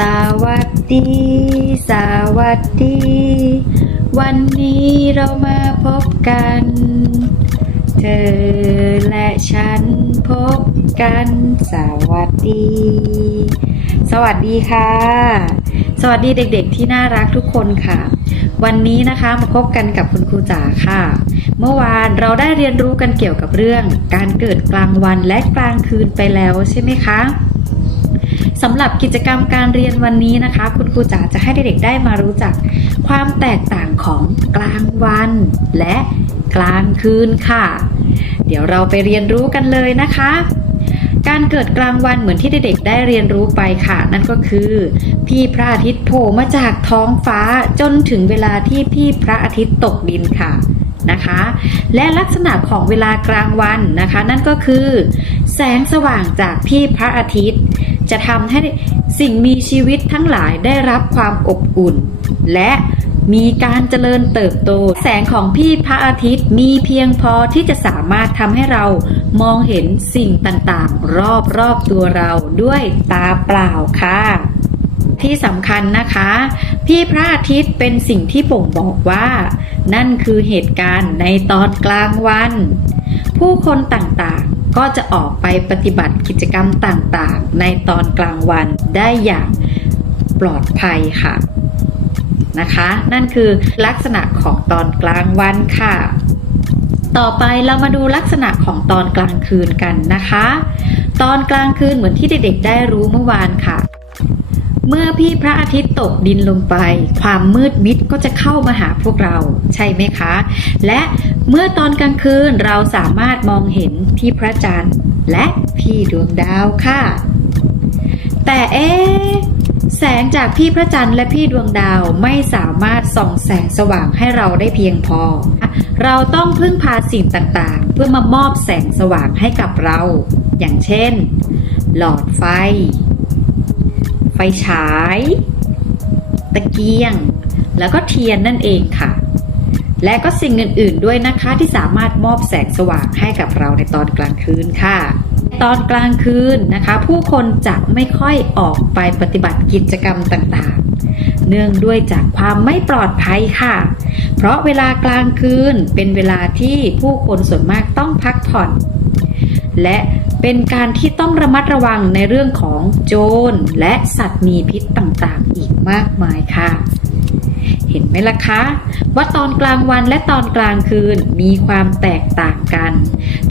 สวัสดี สวัสดี วันนี้เรามาพบกัน เธอและฉันพบกัน สวัสดี สวัสดีค่ะ สวัสดีเด็กๆที่น่ารักทุกคนค่ะ วันนี้นะคะมาพบกันกับคุณครูจ๋าค่ะ เมื่อวานเราได้เรียนรู้กันเกี่ยวกับเรื่อง การเกิดกลางวันและกลางคืนไปแล้วใช่ไหมคะ สำหรับกิจกรรมการเรียนวันนี้นะคะ คุณครูจ๋าจะให้เด็กๆได้มารู้จัก ความแตกต่างของกลางวัน และกลางคืนค่ะ เดี๋ยวเราไปเรียนรู้กันเลยนะคะ การเกิดกลางวันเหมือนที่เด็กๆได้เรียนรู้ไปค่ะ นั่นก็คือ พี่พระอาทิตย์โผล่มาจากท้องฟ้าจนถึงเวลาที่พี่พระอาทิตย์ตกดินค่ะ นะคะ และลักษณะของเวลากลางวันนะคะ นั่นก็คือ แสงสว่างจากพี่พระอาทิตย์ จะทำให้สิ่งมีชีวิตทั้งหลายได้รับความอบอุ่น และมีการเจริญเติบโต แสงของพี่พระอาทิตย์มีเพียงพอที่จะสามารถทำให้เรามองเห็นสิ่งต่างๆ รอบๆตัวเราด้วยตาเปล่าค่ะ ที่สำคัญนะคะ พี่พระอาทิตย์เป็นสิ่งที่บ่งบอกว่า นั่นคือเหตุการณ์ในตอนกลางวัน ผู้คนต่างๆก็จะออกไปปฏิบัติกิจกรรมต่างๆ ในตอนกลางวันได้อย่างปลอดภัยค่ะนะคะ นั่นคือลักษณะของตอนกลางวันค่ะ ต่อไปเรามาดูลักษณะของตอนกลางคืนกันนะคะ ตอนกลางคืนเหมือนที่เด็กๆได้รู้เมื่อวานค่ะ เมื่อพี่พระอาทิตย์ตกดินลงไป ความมืดมิดก็จะเข้ามาหาพวกเราใช่ไหมคะ และเมื่อตอนกลางคืนเราสามารถมองเห็นพี่พระจันทร์ และพี่ดวงดาวค่ะ แต่เอ๊แสงจากพี่พระจันทร์และพี่ดวงดาวไม่สามารถส่องแสงสว่างให้เราได้เพียงพอ เราต้องพึ่งพาสิ่งต่างๆ เพื่อมามอบแสงสว่างให้กับเรา อย่างเช่น หลอดไฟ ฟฉาย ตะเกียง แล้วก็เทียนนั่นเองค่ะ และก็สิ่งอื่น ๆ ด้วยนะคะที่สามารถมอบแสงสว่างให้กับเราในตอนกลางคืนค่ะ ตอนกลางคืนนะคะ ผู้คนจะไม่ค่อยออกไปปฏิบัติกิจกรรมต่างๆ เนื่องด้วยจากความไม่ปลอดภัยค่ะ เพราะเวลากลางคืนเป็นเวลาที่ผู้คนส่วนมากต้องพักผ่อน และ เป็นการที่ต้องระมัดระวังในเรื่องของโจรและสัตว์มีพิษต่างๆ อีกมากมายค่ะ เห็นไหมล่ะคะ ว่าตอนกลางวันและตอนกลางคืนมีความแตกต่างกัน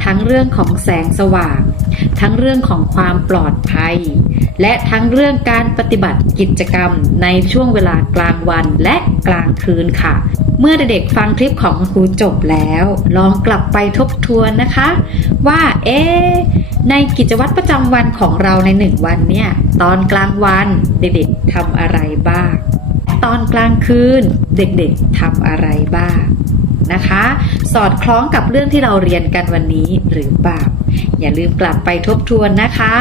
ทั้งเรื่องของแสงสว่าง ทั้งเรื่องของความปลอดภัย และทั้งเรื่องการปฏิบัติกิจกรรมในช่วงเวลากลางวันและกลางคืนค่ะ เมื่อเด็กๆฟังคลิปของครูจบแล้ว ลองกลับไปทบทวนนะคะ ว่า เอ๊ในกิจวัตรประจำวันของเราในหนึ่งวันเนี่ย ตอนกลางวันเด็กๆทำอะไรบ้าง ตอนกลางคืนเด็กๆทำอะไรบ้างนะคะ สอดคล้องกับเรื่องที่เราเรียนกันวันนี้หรือเปล่า อย่าลืมกลับไปทบทวนนะคะ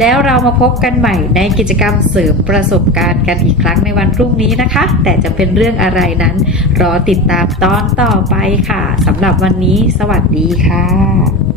แล้วเรามาพบกันใหม่ในกิจกรรมเสริมประสบการณ์กันอีกครั้งในวันพรุ่งนี้นะคะ แต่จะเป็นเรื่องอะไรนั้น รอติดตามตอนต่อไปค่ะสำหรับวันนี้ สวัสดีค่ะ